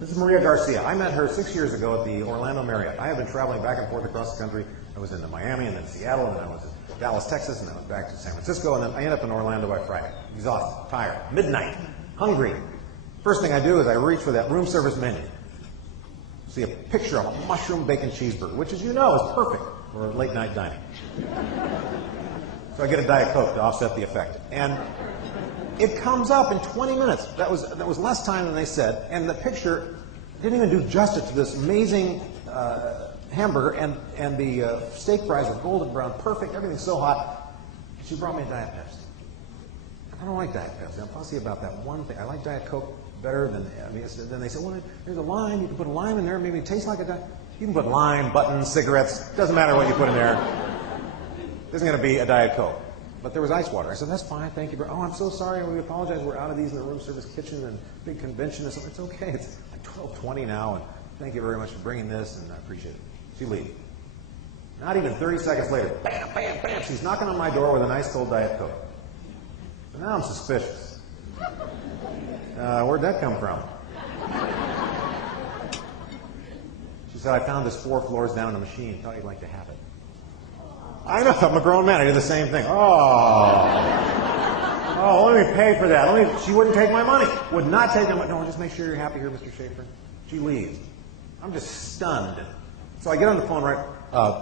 This is Maria Garcia. I met her 6 years ago at the Orlando Marriott. I have been traveling back and forth across the country. I was in Miami and then Seattle, and then I was in Dallas, Texas, and then I went back to San Francisco, and then I ended up in Orlando by Friday. Exhausted, tired, midnight, hungry. First thing I do is I reach for that room service menu. See a picture of a mushroom bacon cheeseburger, which, as you know, is perfect for late night dining. So I get a Diet Coke to offset the effect. And it comes up in 20 minutes. That was less time than they said, and the picture didn't even do justice to this amazing hamburger, and the steak fries were golden brown, perfect, everything's so hot. She brought me a Diet Pepsi. I don't like Diet Pepsi. I'm fussy about that one thing. I like Diet Coke better than, then they said, well, there's a lime, you can put a lime in there, maybe it tastes like a Diet. You can put lime, buttons, cigarettes, doesn't matter what you put in there. There isn't going to be a Diet Coke. But there was ice water. I said, that's fine, thank you. Oh, I'm so sorry, we apologize, we're out of these in the room service kitchen and big convention. It's okay, it's like 12:20 now, and thank you very much for bringing this, and I appreciate it. She leaves. Not even 30 seconds later, bam, bam, bam, she's knocking on my door with an ice cold Diet Coke. So now I'm suspicious. Where'd that come from? She said, I found this 4 floors down in the machine, thought you'd like to have it. I know, I'm a grown man. I did the same thing. Oh, let me pay for that. She wouldn't take my money. Would not take my money. No, just make sure you're happy here, Mr. Shafer. She leaves. I'm just stunned. So I get on the phone, right?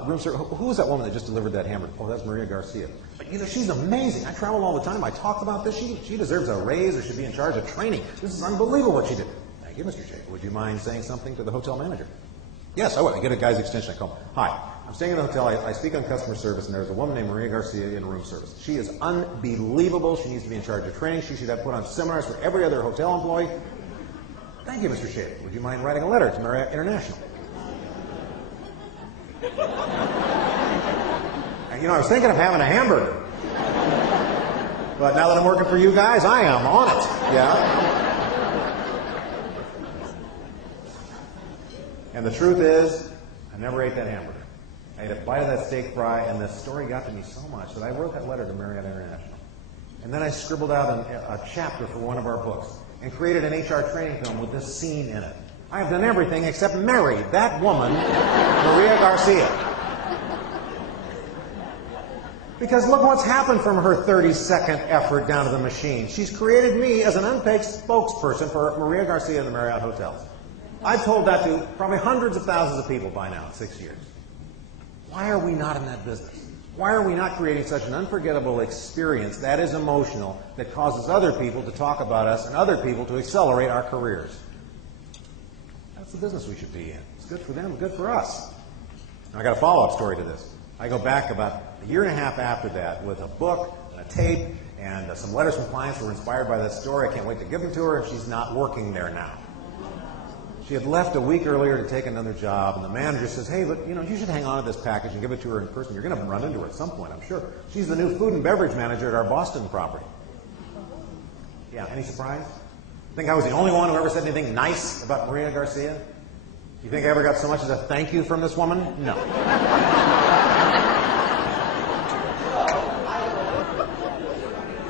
Room service. Who was that woman that just delivered that hamburger? Oh, that's Maria Garcia. But she's amazing. I travel all the time. I talk about this. She deserves a raise or should be in charge of training. This is unbelievable what she did. Thank you, Mr. Shafer. Would you mind saying something to the hotel manager? Yes, I would. I get a guy's extension. I call him. Hi. I'm staying in a hotel. I speak on customer service, and there's a woman named Maria Garcia in room service. She is unbelievable. She needs to be in charge of training. She should have put on seminars for every other hotel employee. Thank you, Mr. Shafer. Would you mind writing a letter to Marriott International? And, I was thinking of having a hamburger. But now that I'm working for you guys, I am on it. Yeah. And the truth is, I never ate that hamburger. I ate a bite of that steak fry, and the story got to me so much that I wrote that letter to Marriott International. And then I scribbled out a chapter for one of our books and created an HR training film with this scene in it. I have done everything except marry that woman, Maria Garcia. Because look what's happened from her 30-second effort down to the machine. She's created me as an unpaid spokesperson for Maria Garcia and the Marriott hotels. I've told that to probably hundreds of thousands of people by now in 6 years. Why are we not in that business? Why are we not creating such an unforgettable experience that is emotional, that causes other people to talk about us and other people to accelerate our careers? That's the business we should be in. It's good for them, good for us. Now, I got a follow-up story to this. I go back about a year and a half after that with a book, a tape, and some letters from clients who were inspired by that story. I can't wait to give them to her, and she's not working there now. She had left a week earlier to take another job, and the manager says, hey, but you should hang on to this package and give it to her in person. You're going to run into her at some point, I'm sure. She's the new food and beverage manager at our Boston property. Yeah, any surprise? Think I was the only one who ever said anything nice about Maria Garcia? You think I ever got so much as a thank you from this woman? No.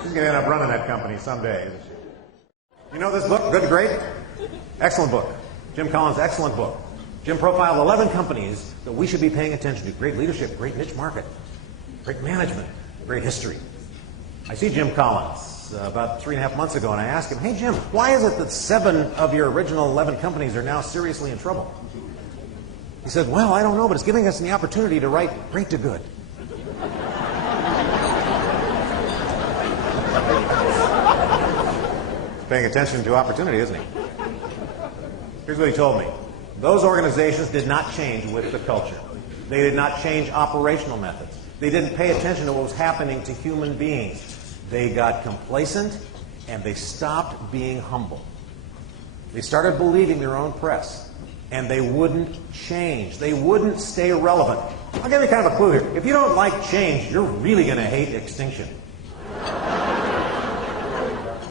She's going to end up running that company someday, isn't she? You know this book, Good to Great? Excellent book. Jim Collins' excellent book. Jim profiled 11 companies that we should be paying attention to. Great leadership, great niche market, great management, great history. I see Jim Collins about 3.5 months ago, and I asked him, hey, Jim, why is it that 7 of your original 11 companies are now seriously in trouble? He said, well, I don't know, but it's giving us the opportunity to write great to good. Paying attention to opportunity, isn't he? Here's what he told me. Those organizations did not change with the culture. They did not change operational methods. They didn't pay attention to what was happening to human beings. They got complacent, and they stopped being humble. They started believing their own press, and they wouldn't change. They wouldn't stay relevant. I'll give you kind of a clue here. If you don't like change, you're really going to hate extinction.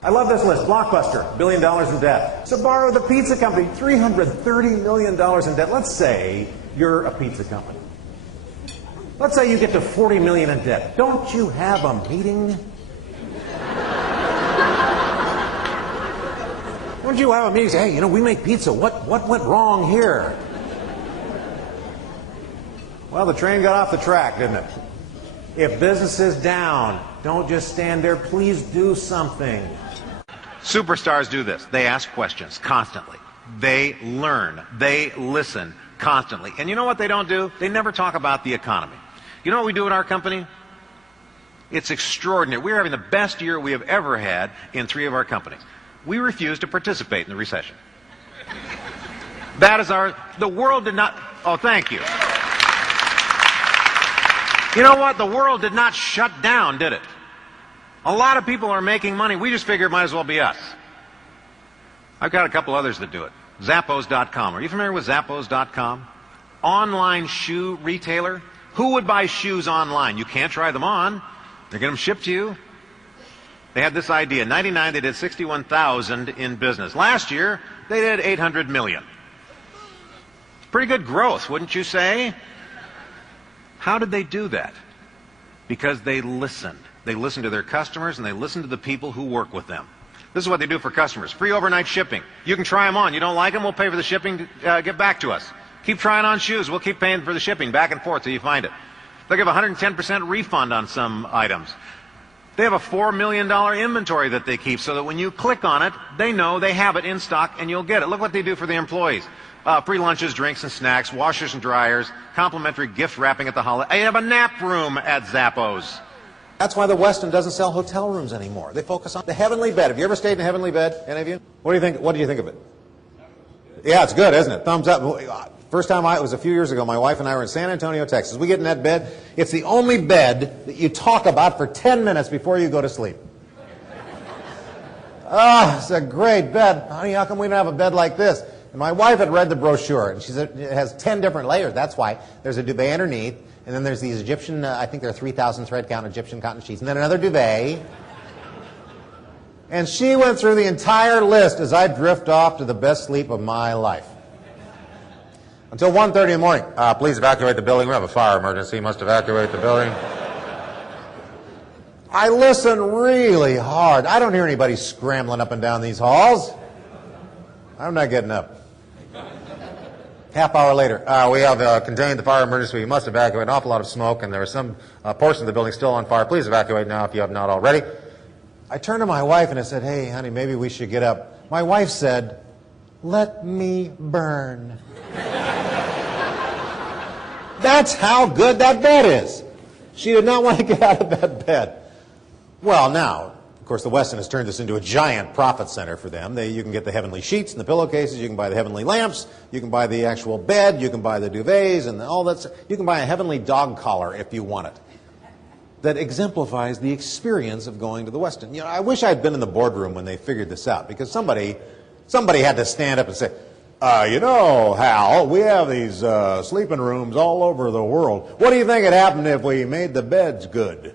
I love this list. Blockbuster, $1 billion in debt. Sbarro, the pizza company, $330 million in debt. Let's say you're a pizza company. Let's say you get to $40 million in debt. Don't you have a meeting? don't you have a meeting? Say, hey, we make pizza. What went wrong here? Well, the train got off the track, didn't it? If business is down, don't just stand there. Please do something. Superstars do this. They ask questions constantly. They learn. They listen constantly. And you know what they don't do? They never talk about the economy. You know what we do at our company? It's extraordinary. We're having the best year we have ever had in 3 of our companies. We refuse to participate in the recession. That is the world did not, oh, thank you. You know what? The world did not shut down, did it? A lot of people are making money. We just figure it might as well be us. I've got a couple others that do it. Zappos.com. Are you familiar with Zappos.com? Online shoe retailer. Who would buy shoes online? You can't try them on. They're getting them shipped to you. They had this idea. In '99, they did 61,000 in business. Last year, they did 800 million. Pretty good growth, wouldn't you say? How did they do that? Because they listened. They listened to their customers and they listened to the people who work with them. This is what they do for customers. Free overnight shipping. You can try them on. You don't like them, we'll pay for the shipping. Get back to us. Keep trying on shoes. We'll keep paying for the shipping back and forth till you find it. They'll give 110% refund on some items. They have a $4 million inventory that they keep so that when you click on it, they know they have it in stock and you'll get it. Look what they do for the employees. Free lunches, drinks and snacks, washers and dryers, complimentary gift wrapping at the holiday. I have a nap room at Zappos. That's why the Westin doesn't sell hotel rooms anymore. They focus on the heavenly bed. Have you ever stayed in a heavenly bed, any of you? What do you think? What do you think of it? Yeah, it's good, isn't it? Thumbs up. First time it was a few years ago, my wife and I were in San Antonio, Texas. We get in that bed. It's the only bed that you talk about for 10 minutes before you go to sleep. It's a great bed. Honey, how come we don't have a bed like this? And my wife had read the brochure, and she said it has 10 different layers. That's why. There's a duvet underneath, and then there's these Egyptian, I think there are 3,000 thread count Egyptian cotton sheets, and then another duvet. And she went through the entire list as I drift off to the best sleep of my life. Until 1:30 in the morning. Please evacuate the building. We have a fire emergency. Must evacuate the building. I listen really hard. I don't hear anybody scrambling up and down these halls. I'm not getting up. Half hour later, we have contained the fire emergency. We must evacuate. An awful lot of smoke, and there is some portion of the building still on fire. Please evacuate now if you have not already. I turned to my wife and I said, hey, honey, maybe we should get up. My wife said, let me burn. That's how good that bed is. She did not want to get out of that bed. Well, now, of course, the Westin has turned this into a giant profit center for them. You can get the heavenly sheets and the pillowcases. You can buy the heavenly lamps. You can buy the actual bed. You can buy the duvets and all that. You can buy a heavenly dog collar if you want it. That exemplifies the experience of going to the Westin. I wish I'd been in the boardroom when they figured this out, because somebody had to stand up and say, Hal, we have these sleeping rooms all over the world. What do you think would happen if we made the beds good?